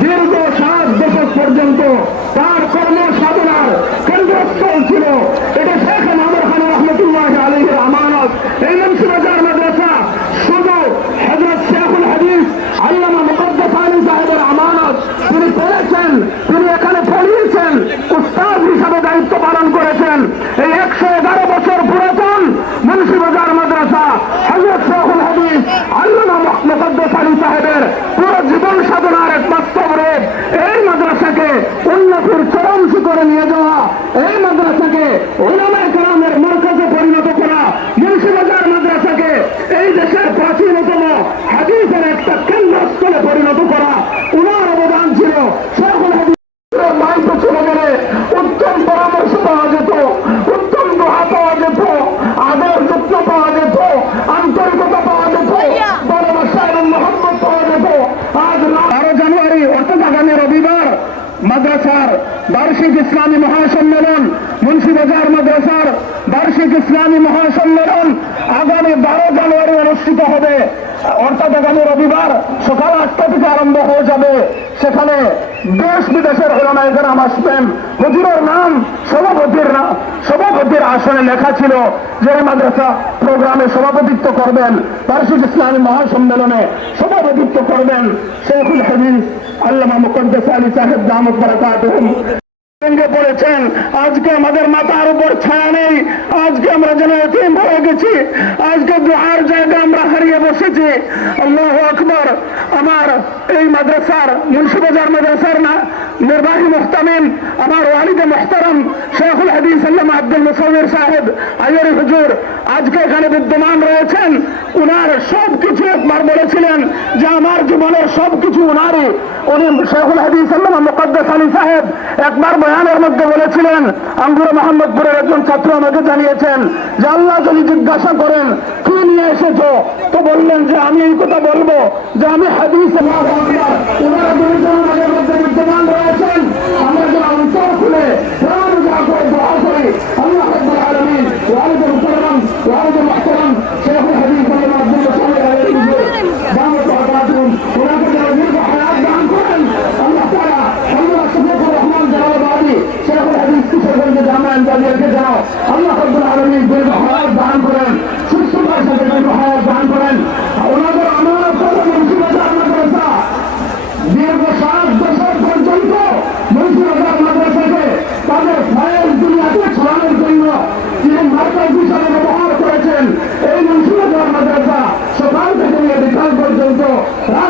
দীর্ঘ মাদ্রাসার বার্ষিক ইসলামী মহাসম্মেলন মুন্সিবাজার মাদ্রাসার বার্ষিক ইসলামী মহাসম্মেলন আগামী বারো জানুয়ারি অনুষ্ঠিত হবে। আরম্ভ হয়ে যাবে। সেখানে দেশ বিদেশের ওলামাইকার আসবেন। হুজুরের নাম সভাপতির নাম সভাপতির আসনে লেখা ছিল যে মাদ্রাসা প্রোগ্রামে সভাপতিত্ব করবেন। বার্ষিক ইসলামী মহাসম্মেলনে সভাপতিত্ব করবেন শেখুল হাদিস, আল্লামা মুকদ্দাস আলী সাহেব দামত বারাকাতুহুম আজকে আমাদের মাথার উপর ছায়া নেই। আজকে আমরা হারিয়ে বসেছি। আমার এই মাদ্রাসার মুন্সিবাজার মাদ্রাসার না নির্বাহী মুহতামিম সাহেব আয়ারি হুজুর, আজকে এখানে বিদ্যমান রয়েছেন। উনার সব কিছু একবার বলেছিলেন যে আমার জীবনের সব কিছু উনারই। উনি শেখুল হাদিস মুকদ্দাস আলী সাহেব একবার বয়ানের মধ্যে বলেছিলেন, আঙ্গুর মোহাম্মদপুরের একজন ছাত্র আমাকে জানিয়েছেন যে, আল্লাহ যদি জিজ্ঞাসা করেন, কি নিয়ে এসেছ? তো বললেন যে, আমি এই কথা বলব যে, আমি হাদিস রাত